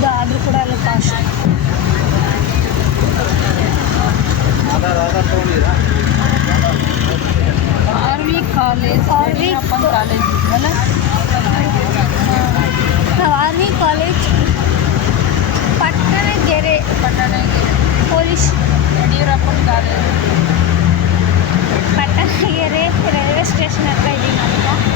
ಉದ್ದ ಆದರೂ ಕೂಡ ಅಲ್ಲಿ ಕಾಸ್ಟ್. ಆರ್ ವಿ ಕಾಲೇಜ್, ಯಡಿಯೂರಪ್ಪನ ಕಾಲೇಜ್ ಅಲ್ಲ. ನಾವು R V college Pattanagere police ಯಡಿಯೂರಪ್ಪನ ಕಾಲೇಜ್ ಪಟ್ಟಣಗೆರೆ ರೈಲ್ವೆ ಸ್ಟೇಷನ್ ಹತ್ರ ಇದ್ದೀವಿ ನಾವು.